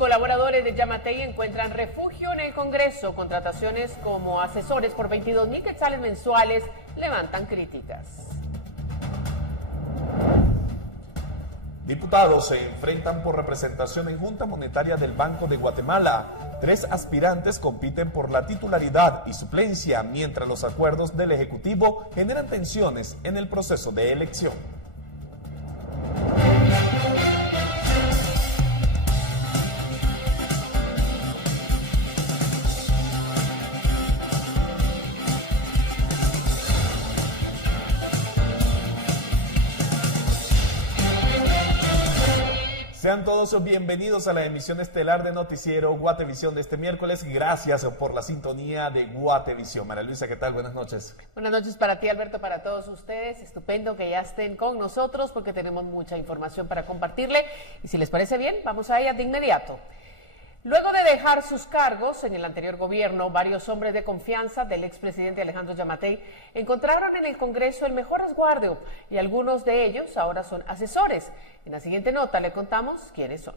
Colaboradores de Yamatei encuentran refugio en el Congreso. Contrataciones como asesores por 22.000 quetzales mensuales levantan críticas. Diputados se enfrentan por representación en Junta Monetaria del Banco de Guatemala. 3 aspirantes compiten por la titularidad y suplencia, mientras los acuerdos del Ejecutivo generan tensiones en el proceso de elección. Sean todos bienvenidos a la emisión estelar de Noticiero Guatevisión de este miércoles. Gracias por la sintonía de Guatevisión. María Luisa, ¿qué tal? Buenas noches. Buenas noches para ti, Alberto, para todos ustedes. Estupendo que ya estén con nosotros porque tenemos mucha información para compartirle. Y si les parece bien, vamos a ella de inmediato. Luego de dejar sus cargos en el anterior gobierno, varios hombres de confianza del expresidente Alejandro Yamatei encontraron en el Congreso el mejor resguardo y algunos de ellos ahora son asesores. En la siguiente nota le contamos quiénes son.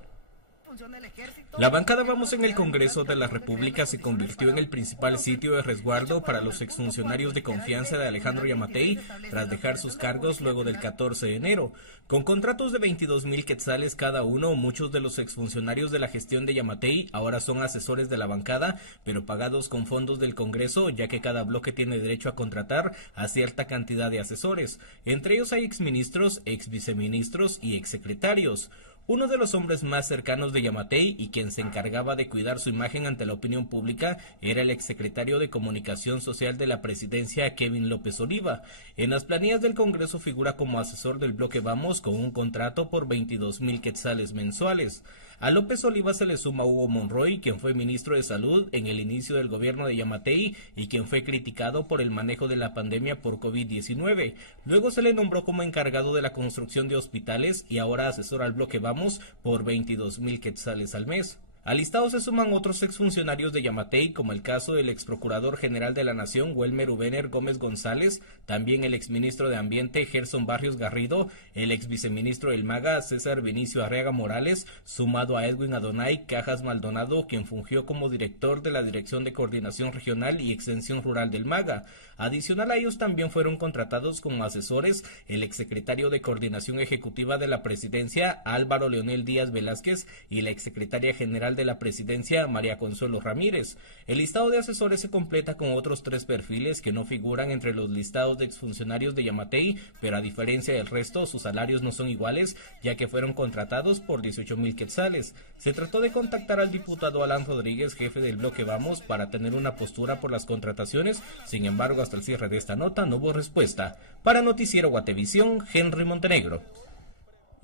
La bancada Vamos en el Congreso de la República se convirtió en el principal sitio de resguardo para los exfuncionarios de confianza de Alejandro Yamatei tras dejar sus cargos luego del 14 de enero. Con contratos de 22.000 quetzales cada uno, muchos de los exfuncionarios de la gestión de Yamatei ahora son asesores de la bancada, pero pagados con fondos del Congreso, ya que cada bloque tiene derecho a contratar a cierta cantidad de asesores. Entre ellos hay exministros, exviceministros y exsecretarios. Uno de los hombres más cercanos de Yamatei y quien se encargaba de cuidar su imagen ante la opinión pública era el exsecretario de Comunicación Social de la Presidencia, Kevin López Oliva. En las planillas del Congreso figura como asesor del bloque Vamos con un contrato por 22.000 quetzales mensuales. A López Oliva se le suma Hugo Monroy, quien fue ministro de Salud en el inicio del gobierno de Yamatei y quien fue criticado por el manejo de la pandemia por COVID-19. Luego se le nombró como encargado de la construcción de hospitales y ahora asesora al bloque Vamos por 22.000 quetzales al mes. Al listado se suman otros exfuncionarios de Yamatei, como el caso del exprocurador general de la Nación, Welmer Ubener Gómez González, también el exministro de Ambiente, Gerson Barrios Garrido, el exviceministro del MAGA, César Benicio Arriaga Morales, sumado a Edwin Adonai Cajas Maldonado, quien fungió como director de la Dirección de Coordinación Regional y Extensión Rural del MAGA. Adicional a ellos también fueron contratados como asesores el exsecretario de Coordinación Ejecutiva de la Presidencia, Álvaro Leonel Díaz Velázquez, y la exsecretaria general de la Presidencia, María Consuelo Ramírez. El listado de asesores se completa con otros 3 perfiles que no figuran entre los listados de exfuncionarios de Yamatei, pero a diferencia del resto, sus salarios no son iguales, ya que fueron contratados por 18.000 quetzales. Se trató de contactar al diputado Alan Rodríguez, jefe del bloque Vamos, para tener una postura por las contrataciones. Sin embargo, hasta el cierre de esta nota no hubo respuesta. Para Noticiero Guatevisión, Henry Montenegro.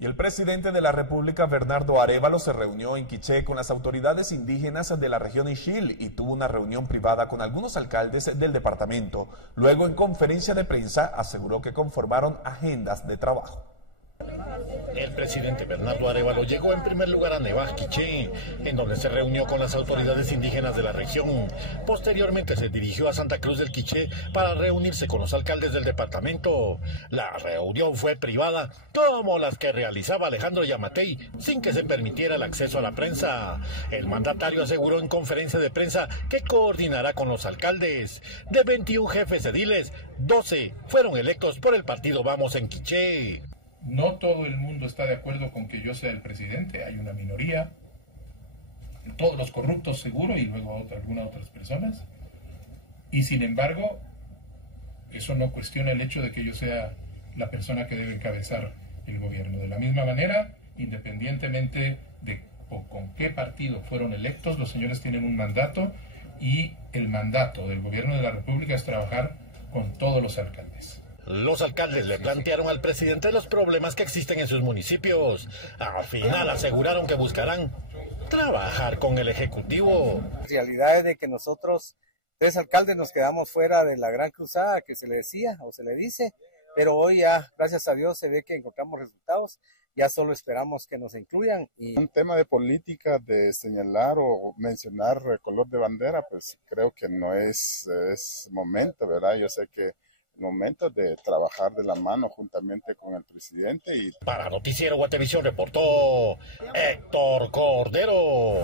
Y el presidente de la República, Bernardo Arévalo, se reunió en Quiché con las autoridades indígenas de la región Ixil y tuvo una reunión privada con algunos alcaldes del departamento. Luego, en conferencia de prensa, aseguró que conformaron agendas de trabajo. El presidente Bernardo Arévalo llegó en primer lugar a Nevaj, Quiché, en donde se reunió con las autoridades indígenas de la región. Posteriormente se dirigió a Santa Cruz del Quiché para reunirse con los alcaldes del departamento. La reunión fue privada, como las que realizaba Alejandro Yamatei, sin que se permitiera el acceso a la prensa. El mandatario aseguró en conferencia de prensa que coordinará con los alcaldes. De 21 jefes ediles, 12 fueron electos por el partido Vamos en Quiché. No todo el mundo está de acuerdo con que yo sea el presidente, hay una minoría, todos los corruptos seguro y luego algunas otras personas, y sin embargo eso no cuestiona el hecho de que yo sea la persona que debe encabezar el gobierno. De la misma manera, independientemente de con qué partido fueron electos, los señores tienen un mandato y el mandato del gobierno de la República es trabajar con todos los alcaldes. Los alcaldes le plantearon al presidente los problemas que existen en sus municipios. Al final aseguraron que buscarán trabajar con el Ejecutivo. La realidad es de que nosotros, 3 alcaldes, nos quedamos fuera de la gran cruzada que se le decía o se le dice, pero hoy ya, gracias a Dios, se ve que encontramos resultados. Ya solo esperamos que nos incluyan. Un tema de política, de señalar o mencionar el color de bandera, pues creo que no es momento, ¿verdad? Yo sé que momento de trabajar de la mano juntamente con el presidente. Y para Noticiero Guatevisión reportó Héctor Cordero.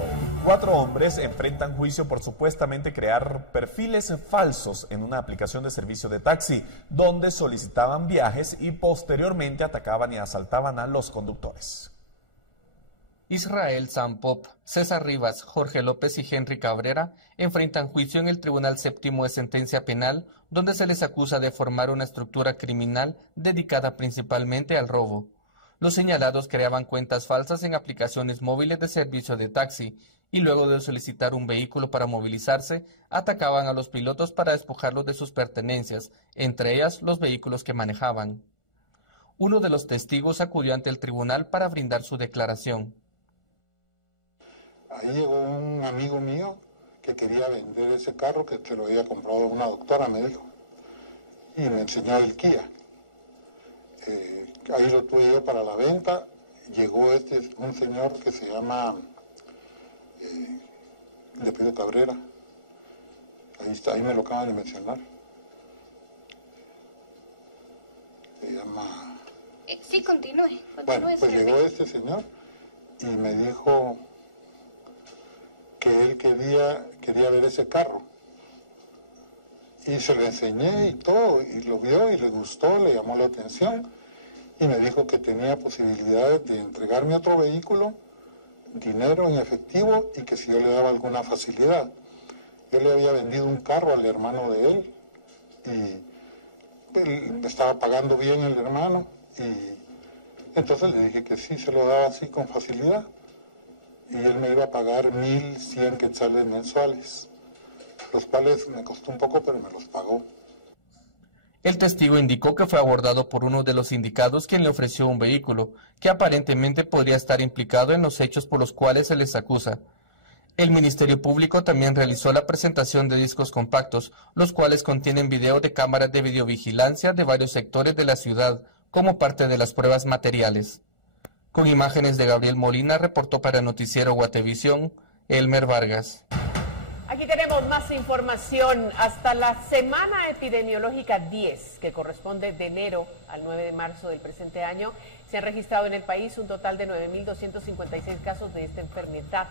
4 hombres enfrentan juicio por supuestamente crear perfiles falsos en una aplicación de servicio de taxi, donde solicitaban viajes y posteriormente atacaban y asaltaban a los conductores. Israel Sampop, César Rivas, Jorge López y Henry Cabrera enfrentan juicio en el Tribunal Séptimo de Sentencia Penal, donde se les acusa de formar una estructura criminal dedicada principalmente al robo. Los señalados creaban cuentas falsas en aplicaciones móviles de servicio de taxi y luego de solicitar un vehículo para movilizarse, atacaban a los pilotos para despojarlos de sus pertenencias, entre ellas los vehículos que manejaban. Uno de los testigos acudió ante el tribunal para brindar su declaración. Ahí llegó un amigo mío que quería vender ese carro que se lo había comprado una doctora, me dijo, y me enseñó el Kia. Ahí lo tuve yo para la venta. Llegó un señor que se llama, le pido Cabrera, ahí me lo acaban de mencionar. Se llama... Sí, continúe. Bueno, pues llegó este señor y me dijo que él quería ver ese carro. Y se lo enseñé y todo, y lo vio y le gustó, le llamó la atención, y me dijo que tenía posibilidades de entregarme otro vehículo, dinero en efectivo, y que si yo le daba alguna facilidad. Yo le había vendido un carro al hermano de él, y él me estaba pagando bien el hermano, y entonces le dije que sí, se lo daba así con facilidad. Y él me iba a pagar 1,100 quetzales mensuales, los cuales me costó un poco, pero me los pagó. El testigo indicó que fue abordado por uno de los indicados quien le ofreció un vehículo, que aparentemente podría estar implicado en los hechos por los cuales se les acusa. El Ministerio Público también realizó la presentación de discos compactos, los cuales contienen video de cámaras de videovigilancia de varios sectores de la ciudad, como parte de las pruebas materiales. Con imágenes de Gabriel Molina, reportó para Noticiero Guatevisión, Elmer Vargas. Aquí tenemos más información. Hasta la semana epidemiológica 10, que corresponde de enero al 9 de marzo del presente año, se han registrado en el país un total de 9.256 casos de esta enfermedad,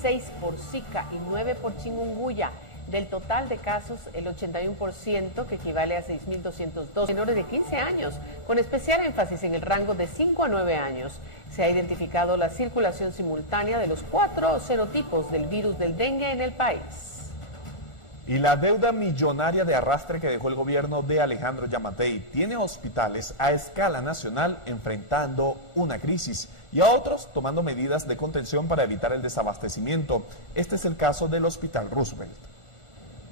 6 por Zika y 9 por chikungunya. Del total de casos, el 81%, que equivale a 6.202 menores de 15 años, con especial énfasis en el rango de 5 a 9 años. Se ha identificado la circulación simultánea de los 4 serotipos del virus del dengue en el país. Y la deuda millonaria de arrastre que dejó el gobierno de Alejandro Yamatei tiene hospitales a escala nacional enfrentando una crisis y a otros tomando medidas de contención para evitar el desabastecimiento. Este es el caso del Hospital Roosevelt.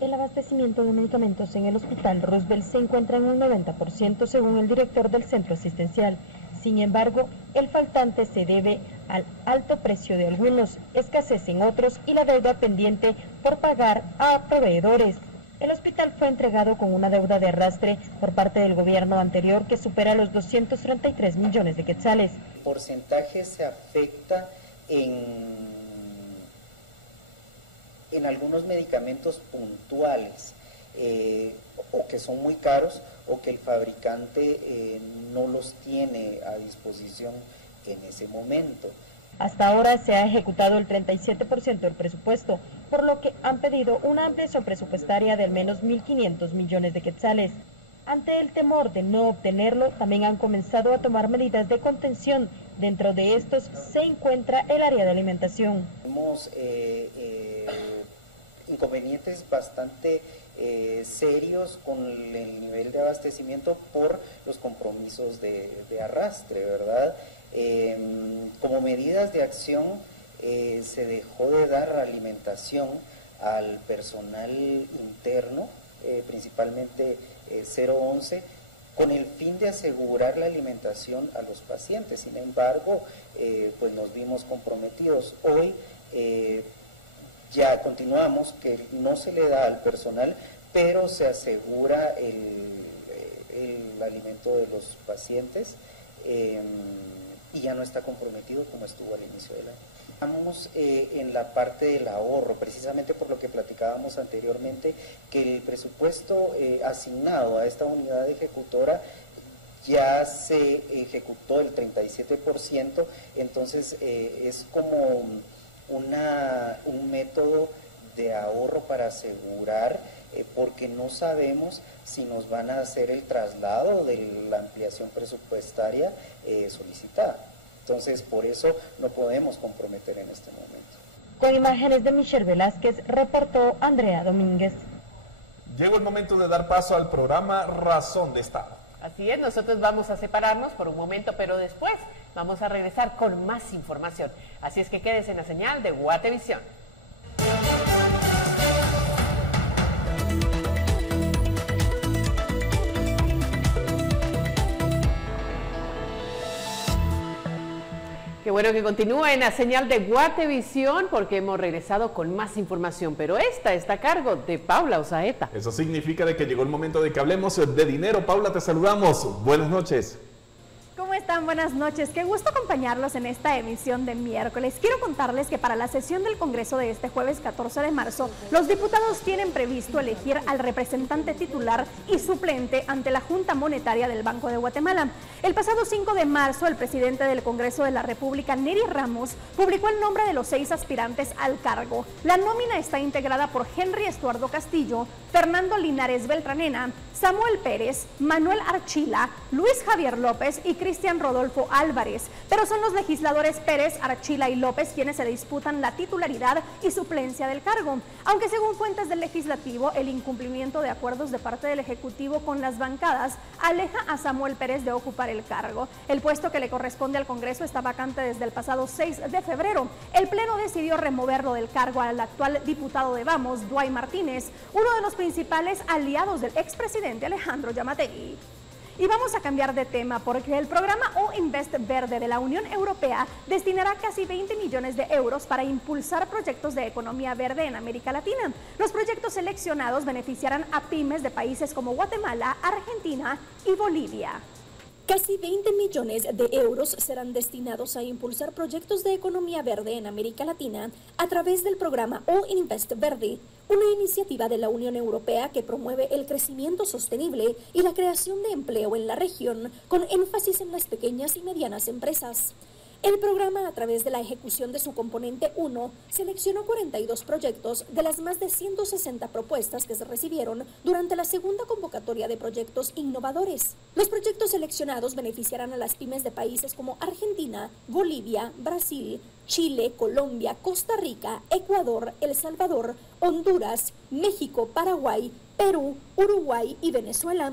El abastecimiento de medicamentos en el Hospital Roosevelt se encuentra en un 90% según el director del centro asistencial. Sin embargo, el faltante se debe al alto precio de algunos, escasez en otros y la deuda pendiente por pagar a proveedores. El hospital fue entregado con una deuda de arrastre por parte del gobierno anterior que supera los 233 millones de quetzales. El porcentaje se afecta en algunos medicamentos puntuales, o que son muy caros o que el fabricante no los tiene a disposición en ese momento. Hasta ahora se ha ejecutado el 37% del presupuesto, por lo que han pedido una ampliación presupuestaria de al menos 1.500 millones de quetzales. Ante el temor de no obtenerlo, también han comenzado a tomar medidas de contención. Dentro de estos se encuentra el área de alimentación. Tenemos inconvenientes bastante serios con el nivel de abastecimiento por los compromisos de arrastre, ¿verdad? Como medidas de acción se dejó de dar alimentación al personal interno, principalmente 011, con el fin de asegurar la alimentación a los pacientes. Sin embargo, pues nos vimos comprometidos. Hoy ya continuamos que no se le da al personal, pero se asegura el alimento de los pacientes y ya no está comprometido como estuvo al inicio del año. Estamos en la parte del ahorro, precisamente por lo que platicábamos anteriormente, que el presupuesto asignado a esta unidad ejecutora ya se ejecutó el 37%, entonces es como un método de ahorro para asegurar, porque no sabemos si nos van a hacer el traslado de la ampliación presupuestaria solicitada. Entonces, por eso no podemos comprometer en este momento. Con imágenes de Michelle Velázquez, reportó Andrea Domínguez. Llegó el momento de dar paso al programa Razón de Estado. Así es, nosotros vamos a separarnos por un momento, pero después vamos a regresar con más información. Así es que quédese en la señal de Guatevisión. Qué bueno que continúa en la señal de Guatevisión porque hemos regresado con más información, pero esta está a cargo de Paula Osaeta. Eso significa de que llegó el momento de que hablemos de dinero. Paula, te saludamos. Buenas noches. ¿Cómo están? Buenas noches. Qué gusto acompañarlos en esta emisión de miércoles. Quiero contarles que para la sesión del Congreso de este jueves 14 de marzo, los diputados tienen previsto elegir al representante titular y suplente ante la Junta Monetaria del Banco de Guatemala. El pasado 5 de marzo, el presidente del Congreso de la República, Neri Ramos, publicó el nombre de los 6 aspirantes al cargo. La nómina está integrada por Henry Estuardo Castillo, Fernando Linares Beltranena, Samuel Pérez, Manuel Archila, Luis Javier López y Cristian Rodolfo Álvarez, pero son los legisladores Pérez, Archila y López quienes se disputan la titularidad y suplencia del cargo, aunque según fuentes del Legislativo, el incumplimiento de acuerdos de parte del Ejecutivo con las bancadas aleja a Samuel Pérez de ocupar el cargo. El puesto que le corresponde al Congreso está vacante desde el pasado 6 de febrero. El Pleno decidió removerlo del cargo al actual diputado de Vamos, Duay Martínez, uno de los principales aliados del expresidente Alejandro Yamatei. Y vamos a cambiar de tema porque el programa O Invest Verde de la Unión Europea destinará casi 20 millones de euros para impulsar proyectos de economía verde en América Latina. Los proyectos seleccionados beneficiarán a pymes de países como Guatemala, Argentina y Bolivia. Casi 20 millones de euros serán destinados a impulsar proyectos de economía verde en América Latina a través del programa O Invest Verde, una iniciativa de la Unión Europea que promueve el crecimiento sostenible y la creación de empleo en la región, con énfasis en las pequeñas y medianas empresas. El programa, a través de la ejecución de su componente 1, seleccionó 42 proyectos de las más de 160 propuestas que se recibieron durante la segunda convocatoria de proyectos innovadores. Los proyectos seleccionados beneficiarán a las pymes de países como Argentina, Bolivia, Brasil, Chile, Colombia, Costa Rica, Ecuador, El Salvador, Honduras, México, Paraguay, Perú, Uruguay y Venezuela.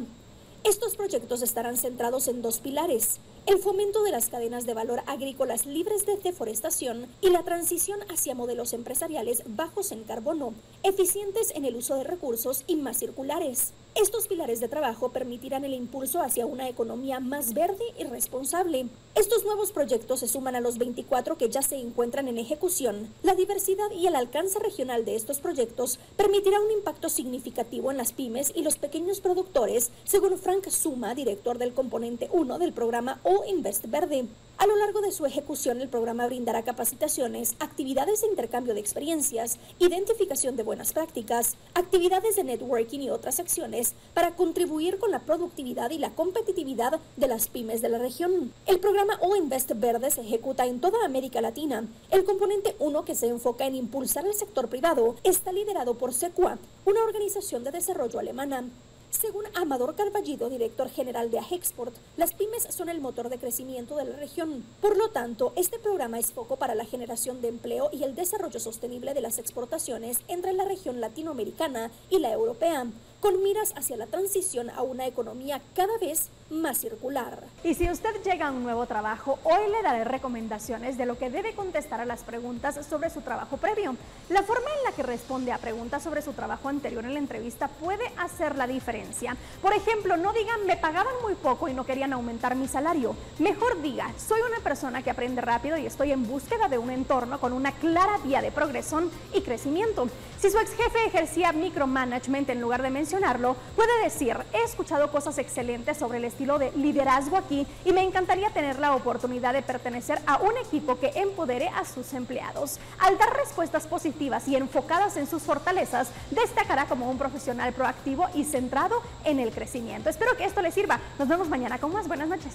Estos proyectos estarán centrados en 2 pilares: el fomento de las cadenas de valor agrícolas libres de deforestación y la transición hacia modelos empresariales bajos en carbono, eficientes en el uso de recursos y más circulares. Estos pilares de trabajo permitirán el impulso hacia una economía más verde y responsable. Estos nuevos proyectos se suman a los 24 que ya se encuentran en ejecución. La diversidad y el alcance regional de estos proyectos permitirá un impacto significativo en las pymes y los pequeños productores, según Frank Suma, director del componente 1 del programa O Invest Verde. A lo largo de su ejecución, el programa brindará capacitaciones, actividades de intercambio de experiencias, identificación de buenas prácticas, actividades de networking y otras acciones para contribuir con la productividad y la competitividad de las pymes de la región. El programa O Invest Verde se ejecuta en toda América Latina. El componente 1, que se enfoca en impulsar el sector privado, está liderado por SECUA, una organización de desarrollo alemana. Según Amador Carballido, director general de Agexport, las pymes son el motor de crecimiento de la región. Por lo tanto, este programa es foco para la generación de empleo y el desarrollo sostenible de las exportaciones entre la región latinoamericana y la europea, con miras hacia la transición a una economía cada vez más circular. Y si usted llega a un nuevo trabajo, hoy le daré recomendaciones de lo que debe contestar a las preguntas sobre su trabajo previo. La forma en la que responde a preguntas sobre su trabajo anterior en la entrevista puede hacer la diferencia. Por ejemplo, no digan me pagaban muy poco y no querían aumentar mi salario. Mejor diga, soy una persona que aprende rápido y estoy en búsqueda de un entorno con una clara vía de progresión y crecimiento. Si su ex jefe ejercía micromanagement, en lugar de mencionar mencionarlo, puede decir: he escuchado cosas excelentes sobre el estilo de liderazgo aquí y me encantaría tener la oportunidad de pertenecer a un equipo que empodere a sus empleados. Al dar respuestas positivas y enfocadas en sus fortalezas, destacará como un profesional proactivo y centrado en el crecimiento. Espero que esto les sirva. Nos vemos mañana con más. Buenas noches.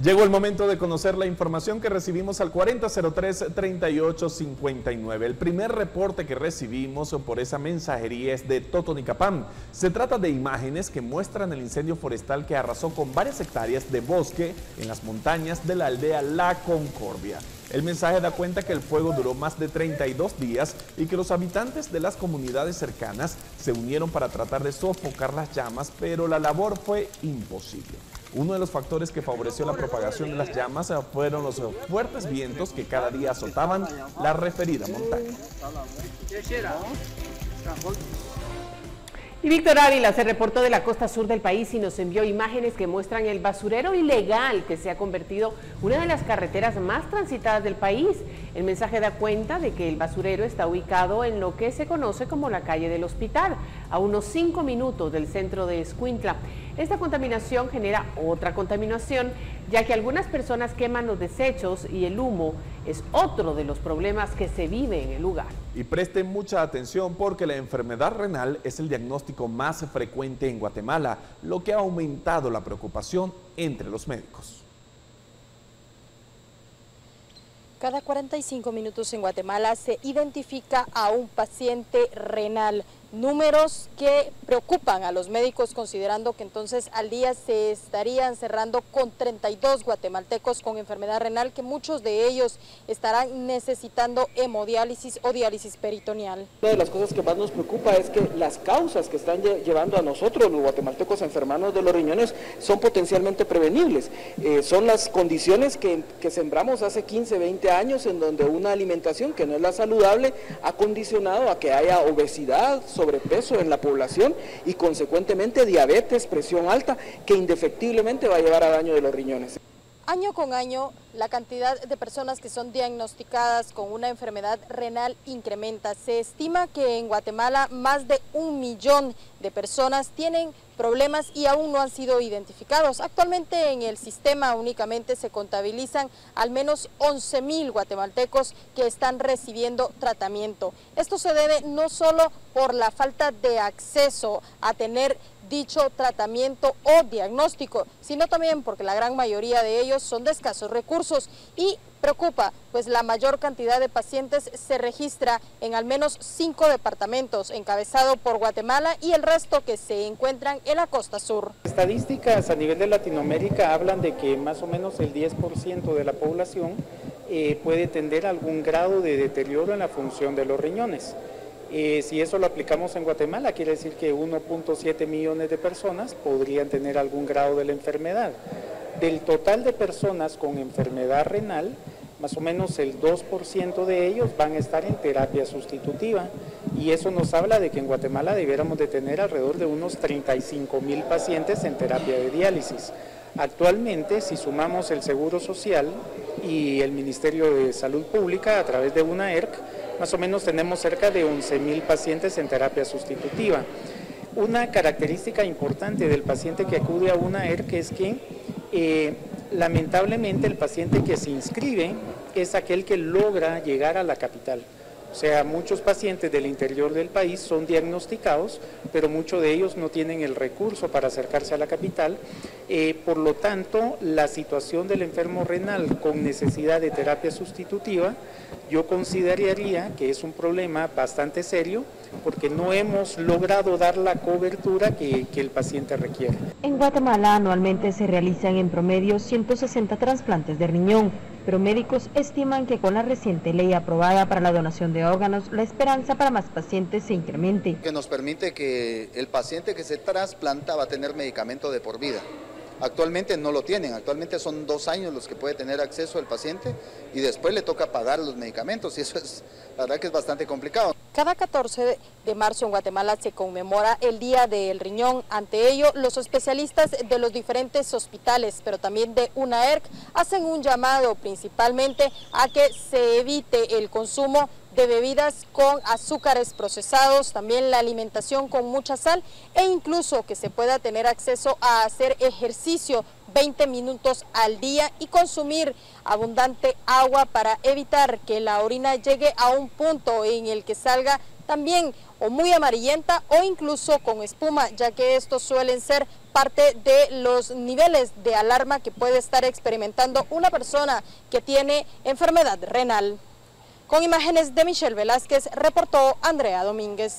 Llegó el momento de conocer la información que recibimos al 4003-3859. El primer reporte que recibimos por esa mensajería es de Totonicapán. Se trata de imágenes que muestran el incendio forestal que arrasó con varias hectáreas de bosque en las montañas de la aldea La Concordia. El mensaje da cuenta que el fuego duró más de 32 días y que los habitantes de las comunidades cercanas se unieron para tratar de sofocar las llamas, pero la labor fue imposible. Uno de los factores que favoreció la propagación de las llamas fueron los fuertes vientos que cada día azotaban la referida montaña. Y Víctor Ávila se reportó de la costa sur del país y nos envió imágenes que muestran el basurero ilegal que se ha convertido en una de las carreteras más transitadas del país. El mensaje da cuenta de que el basurero está ubicado en lo que se conoce como la calle del Hospital, a unos 5 minutos del centro de Escuintla. Esta contaminación genera otra contaminación, ya que algunas personas queman los desechos y el humo es otro de los problemas que se vive en el lugar. Y presten mucha atención porque la enfermedad renal es el diagnóstico más frecuente en Guatemala, lo que ha aumentado la preocupación entre los médicos. Cada 45 minutos en Guatemala se identifica a un paciente renal. Números que preocupan a los médicos, considerando que entonces al día se estarían cerrando con 32 guatemaltecos con enfermedad renal, que muchos de ellos estarán necesitando hemodiálisis o diálisis peritoneal. Una de las cosas que más nos preocupa es que las causas que están llevando a nosotros, los guatemaltecos, a enfermarnos de los riñones son potencialmente prevenibles. Son las condiciones que sembramos hace 15, 20 años, en donde una alimentación que no es la saludable ha condicionado a que haya obesidad, sobrepeso en la población y consecuentemente diabetes, presión alta, que indefectiblemente va a llevar a daño de los riñones. Año con año, la cantidad de personas que son diagnosticadas con una enfermedad renal incrementa. Se estima que en Guatemala más de 1 millón de personas tienen problemas y aún no han sido identificados. Actualmente en el sistema únicamente se contabilizan al menos 11,000 guatemaltecos que están recibiendo tratamiento. Esto se debe no solo por la falta de acceso a tener dicho tratamiento o diagnóstico, sino también porque la gran mayoría de ellos son de escasos recursos y preocupa, pues la mayor cantidad de pacientes se registra en al menos 5 departamentos, encabezado por Guatemala y el resto que se encuentran en la costa sur. Estadísticas a nivel de Latinoamérica hablan de que más o menos el 10% de la población puede tener algún grado de deterioro en la función de los riñones. Si eso lo aplicamos en Guatemala, quiere decir que 1.7 millones de personas podrían tener algún grado de la enfermedad. Del total de personas con enfermedad renal, más o menos el 2% de ellos van a estar en terapia sustitutiva, y eso nos habla de que en Guatemala debiéramos de tener alrededor de unos 35,000 pacientes en terapia de diálisis. Actualmente, si sumamos el Seguro Social y el Ministerio de Salud Pública a través de una ERC, más o menos tenemos cerca de 11,000 pacientes en terapia sustitutiva. Una característica importante del paciente que acude a una ERC es que lamentablemente el paciente que se inscribe es aquel que logra llegar a la capital. O sea, muchos pacientes del interior del país son diagnosticados, pero muchos de ellos no tienen el recurso para acercarse a la capital. Por lo tanto, la situación del enfermo renal con necesidad de terapia sustitutiva, yo consideraría que es un problema bastante serio, porque no hemos logrado dar la cobertura que el paciente requiere. En Guatemala anualmente se realizan en promedio 160 trasplantes de riñón, pero médicos estiman que con la reciente ley aprobada para la donación de órganos, la esperanza para más pacientes se incremente. Que nos permite que el paciente que se trasplanta va a tener medicamento de por vida. Actualmente no lo tienen, actualmente son 2 años los que puede tener acceso el paciente y después le toca pagar los medicamentos y eso es, la verdad que es bastante complicado. Cada 14 de marzo en Guatemala se conmemora el Día del Riñón. Ante ello, los especialistas de los diferentes hospitales, pero también de UNAERC, hacen un llamado principalmente a que se evite el consumo de bebidas con azúcares procesados, también la alimentación con mucha sal e incluso que se pueda tener acceso a hacer ejercicio 20 minutos al día y consumir abundante agua para evitar que la orina llegue a un punto en el que salga también o muy amarillenta o incluso con espuma, ya que estos suelen ser parte de los niveles de alarma que puede estar experimentando una persona que tiene enfermedad renal. Con imágenes de Michelle Velázquez, reportó Andrea Domínguez.